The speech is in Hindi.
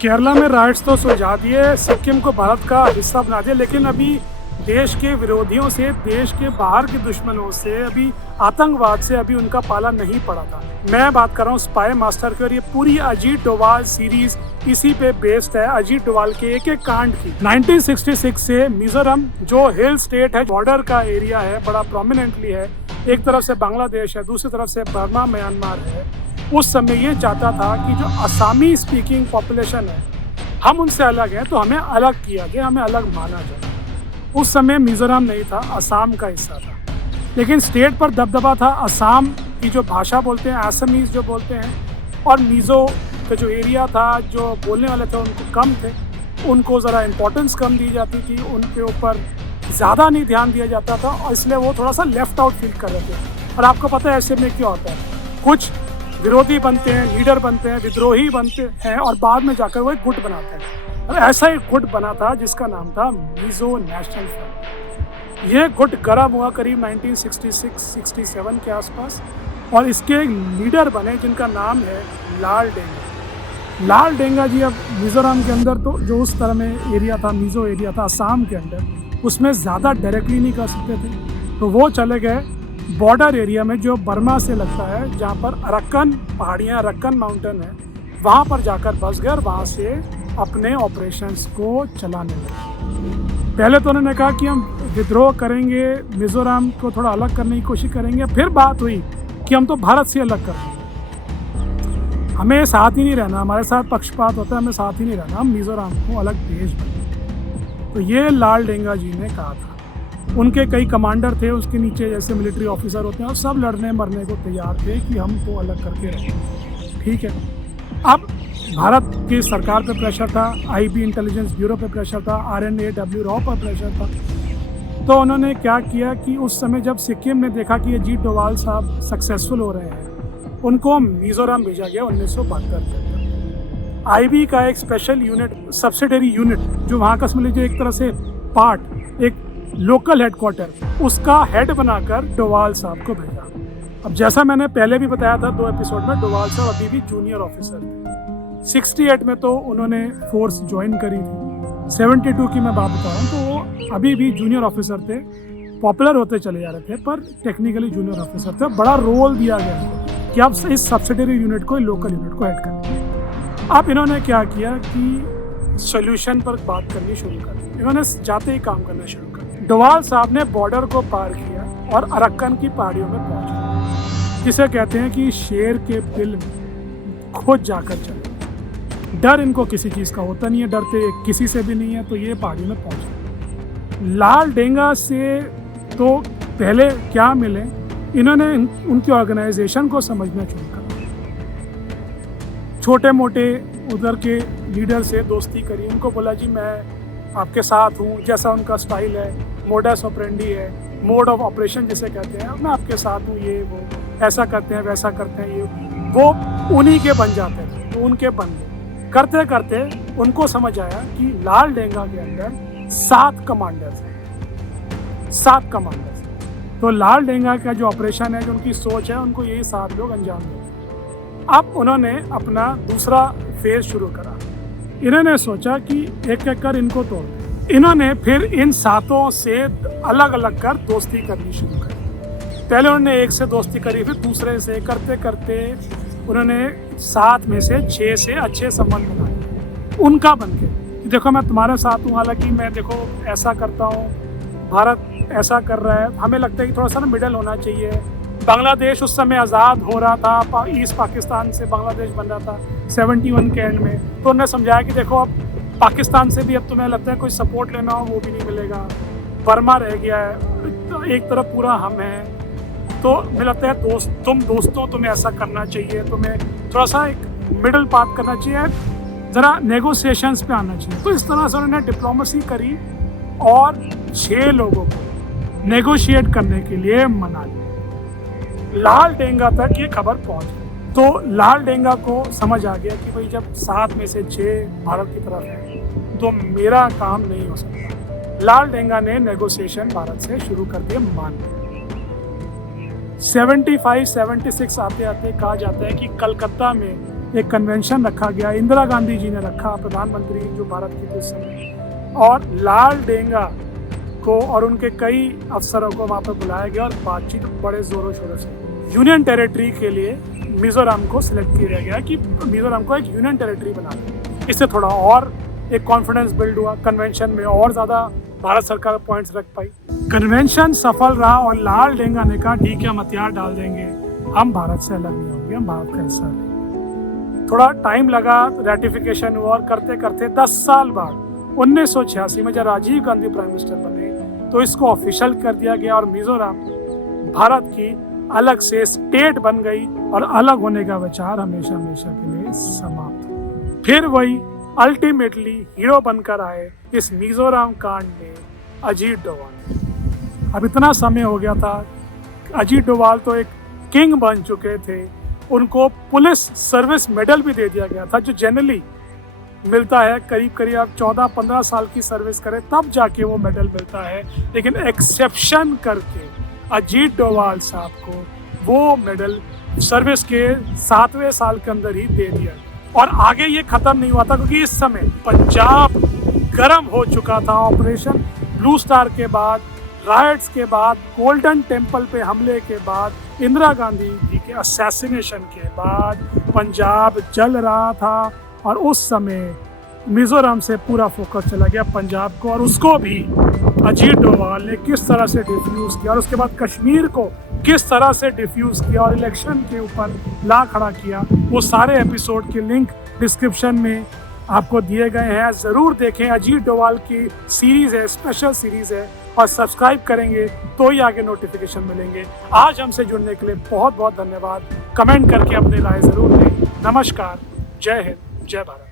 केरला में राइट्स तो सुलझा दिए, सिक्किम को भारत का हिस्सा बना दिया, लेकिन अभी देश के विरोधियों से, देश के बाहर के दुश्मनों से, अभी आतंकवाद से अभी उनका पाला नहीं पड़ा था। मैं बात कर रहा हूँ स्पाई मास्टर की, और ये पूरी अजीत डोभाल सीरीज इसी पे बेस्ड है, अजीत डोभाल के एक एक कांड की। 1966 से मिजोरम जो हिल स्टेट है, बॉर्डर का एरिया है, बड़ा प्रोमिनेंटली है, एक तरफ से बांग्लादेश है, दूसरी तरफ से बर्मा म्यांमार है। उस समय ये चाहता था कि जो असामी स्पीकिंग पॉपुलेशन है, हम उनसे अलग हैं, तो हमें अलग किया गया, हमें अलग माना जाए। उस समय मिजोरम नहीं था, असम का हिस्सा था, लेकिन स्टेट पर दबदबा था। असम की जो भाषा बोलते हैं, आसामीज जो बोलते हैं, और मिजो का जो एरिया था, जो बोलने वाले थे उनको कम थे, उनको ज़रा इम्पोर्टेंस कम दी जाती थी, उनके ऊपर ज़्यादा नहीं ध्यान दिया जाता था, और इसलिए वो थोड़ा सा लेफ्ट आउट फील कर रहे थे। और आपको पता है ऐसे में क्या होता है, कुछ विरोधी बनते हैं, लीडर बनते हैं, विद्रोही बनते हैं, और बाद में जाकर वो एक गुट बनाते हैं। और ऐसा एक गुट बना था जिसका नाम था मिजो नेशनल फ्रंट। ये गुट गर्म हुआ करीब 1966-67 के आसपास, और इसके लीडर बने जिनका नाम है लाल डेंगा। लाल डेंगा जी अब मिजोरम के अंदर, तो जो उस तरह में एरिया था, मिजो एरिया था असम के अंदर, उसमें ज़्यादा डायरेक्टली नहीं कर सकते थे, तो वो चले गए बॉर्डर एरिया में जो बर्मा से लगता है, जहाँ पर अरक्कन पहाड़ियाँ, अरक्कन माउंटेन है, वहाँ पर जाकर बस गए और वहाँ से अपने ऑपरेशंस को चलाने लगे। पहले तो उन्होंने कहा कि हम विद्रोह करेंगे, मिजोरम को थोड़ा अलग करने की कोशिश करेंगे। फिर बात हुई कि हम तो भारत से अलग करेंगे, हमें साथ ही नहीं रहना, हमारे साथ पक्षपात होता है, हमें साथ ही नहीं रहना, हम मिजोरम को अलग देश बने। तो ये लाल डेंगा जी ने कहा था। उनके कई कमांडर थे, उसके नीचे जैसे मिलिट्री ऑफिसर होते हैं, और सब लड़ने मरने को तैयार थे कि हम तो अलग करके रहेंगे। ठीक है, अब भारत की सरकार पे प्रेशर था, आईबी इंटेलिजेंस ब्यूरो पे प्रेशर था, RNAW रॉ पर प्रेशर था। तो उन्होंने क्या किया कि उस समय जब सिक्किम में देखा कि अजीत डोभाल साहब सक्सेसफुल हो रहे हैं, उनको मिजोरम भेजा गया 1972 के। आईबी का एक स्पेशल यूनिट, सब्सिडरी यूनिट, जो वहाँ का समझ लीजिए एक तरह से पार्ट, एक लोकल हेडक्वार्टर, उसका हेड बनाकर डोभाल साहब को भेजा। अब जैसा मैंने पहले भी बताया था 2 एपिसोड में, डोभाल साहब अभी भी जूनियर ऑफिसर थे। 68 में तो उन्होंने फोर्स ज्वाइन करी थी, 72 की मैं बात बता रहा हूँ, तो वो अभी भी जूनियर ऑफिसर थे, पॉपुलर होते चले जा रहे थे, पर टेक्निकली जूनियर ऑफिसर थे। बड़ा रोल दिया गया कि आप इस सब्सिडरी यूनिट को, लोकल यूनिट को हेड करें। अब इन्होंने क्या किया कि सोल्यूशन पर बात करनी शुरू कर दी, इन्होंने जाते ही काम करना शुरू कर दिया। डोभाल साहब ने बॉर्डर को पार किया और अरक्कन की पहाड़ियों में पहुंचे, जिसे कहते हैं कि शेर के बिल में खुद जाकर चले। डर इनको किसी चीज़ का होता नहीं है, डरते किसी से भी नहीं है, तो ये पहाड़ी में पहुंचे। लाल डेंगा से तो पहले क्या मिले, इन्होंने उनकी ऑर्गेनाइजेशन को समझना शुरू करा, छोटे मोटे उधर के लीडर से दोस्ती करी, उनको बोला जी मैं आपके साथ हूँ, जैसा उनका स्टाइल है, मोडस ऑपरेंडी है, मोड ऑफ ऑपरेशन जिसे कहते हैं, मैं आपके साथ हूँ, ये वो ऐसा करते हैं, वैसा करते हैं, ये वो उन्हीं के बन जाते थे, तो उनके बन गए। करते करते उनको समझ आया कि लाल डेंगा के अंदर 7 कमांडर्स हैं, 7 कमांडर्स। तो लाल डेंगा का जो ऑपरेशन है, जो उनकी सोच है, उनको यही 7 लोग अंजाम देंगे। अब उन्होंने अपना दूसरा फेज शुरू करा। इन्होंने सोचा कि एक एक कर इनको तोड़ दें। इन्होंने फिर इन 7 से अलग अलग कर दोस्ती करनी शुरू करी। पहले उन्होंने एक से दोस्ती करी, फिर दूसरे से, करते करते उन्होंने 7 में से 6 से अच्छे संबंध बनाए, उनका बन के देखो मैं तुम्हारे साथ हूँ, हालांकि मैं देखो ऐसा करता हूँ, भारत ऐसा कर रहा है, हमें लगता है कि थोड़ा सा ना मिडल होना चाहिए। बांग्लादेश उस समय आज़ाद हो रहा था, ईस्ट पाकिस्तान से बांग्लादेश बन रहा था 71 के एंड में, तो उन्होंने समझाया कि देखो अब पाकिस्तान से भी अब तुम्हें लगता है कोई सपोर्ट लेना हो वो भी नहीं मिलेगा, बर्मा रह गया है, एक तरफ पूरा हम हैं, तो मुझे लगता है दोस्तों तुम्हें ऐसा करना चाहिए, तुम्हें थोड़ा सा एक मिडल पाथ करना चाहिए, ज़रा नेगोशिएशंस पे आना चाहिए। तो इस तरह से उन्होंने डिप्लोमेसी करी और 6 लोगों को नेगोशिएट करने के लिए मना लिया। लाल डेंगा तक ये खबर पहुंच गई, तो लाल डेंगा को समझ आ गया कि भाई जब 7 में से 6 भारत की तरफ है तो मेरा काम नहीं हो सकता। लाल डेंगा ने नेगोशिएशन भारत से शुरू कर दिए, मान लिया। 75-76 आते आते कहा जाता है कि कलकत्ता में एक कन्वेंशन रखा गया, इंदिरा गांधी जी ने रखा, प्रधानमंत्री जो भारत की थी उस समय, और लाल डेंगा को और उनके कई अफसरों को वहाँ पर बुलाया गया और बातचीत बड़े जोरों शोरों से। यूनियन टेरिटरी के लिए मिजोरम को सिलेक्ट किया गया कि मिजोरम को एक यूनियन टेरिटरी बना दें। इससे थोड़ा और एक कॉन्फिडेंस बिल्ड हुआ, कन्वेंशन में और ज़्यादा भारत सरकार पॉइंट्स रख पाई। कन्वेंशन सफल रहा और लाल डेंगा ने कहा ठीक है हम हथियार डाल देंगे, हम भारत से अलग नहीं होंगे, हम भारत का हिस्सा नहीं। थोड़ा टाइम लगा, रेटिफिकेशन हुआ और करते करते 10 साल बाद 1986 में जब राजीव गांधी प्राइम मिनिस्टर बने तो इसको ऑफिशियल कर दिया गया और मिजोरम भारत की अलग से स्टेट बन गई और अलग होने का विचार हमेशा हमेशा के लिए समाप्त। फिर वही अल्टीमेटली हीरो बनकर आए इस मिजोरम कांड में अजीत डोभाल। अब इतना समय हो गया था, अजीत डोभाल तो एक किंग बन चुके थे, उनको पुलिस सर्विस मेडल भी दे दिया गया था जो जनरली मिलता है करीब आप 14-15 साल की सर्विस करें तब जाके वो मेडल मिलता है, लेकिन एक्सेप्शन करके अजीत डोभाल साहब को वो मेडल सर्विस के 7वें साल के अंदर ही दे दिया। और आगे ये खत्म नहीं हुआ था क्योंकि इस समय पंजाब गर्म हो चुका था। ऑपरेशन ब्लू स्टार के बाद, राइट्स के बाद, गोल्डन टेम्पल पे हमले के बाद, इंदिरा गांधी जी के असैसिनेशन के बाद पंजाब जल रहा था और उस समय मिजोरम से पूरा फोकस चला गया पंजाब को और उसको भी अजीत डोभाल ने किस तरह से डिफ्यूज किया और उसके बाद कश्मीर को किस तरह से डिफ्यूज किया और इलेक्शन के ऊपर ला खड़ा किया। वो सारे एपिसोड के लिंक डिस्क्रिप्शन में आपको दिए गए हैं, ज़रूर देखें। अजीत डोभाल की सीरीज़ है, स्पेशल सीरीज़ है और सब्सक्राइब करेंगे तो ही आगे नोटिफिकेशन मिलेंगे। आज हमसे जुड़ने के लिए बहुत बहुत धन्यवाद। कमेंट करके अपनी राय ज़रूर दें। नमस्कार, जय हिंद, जय भारत।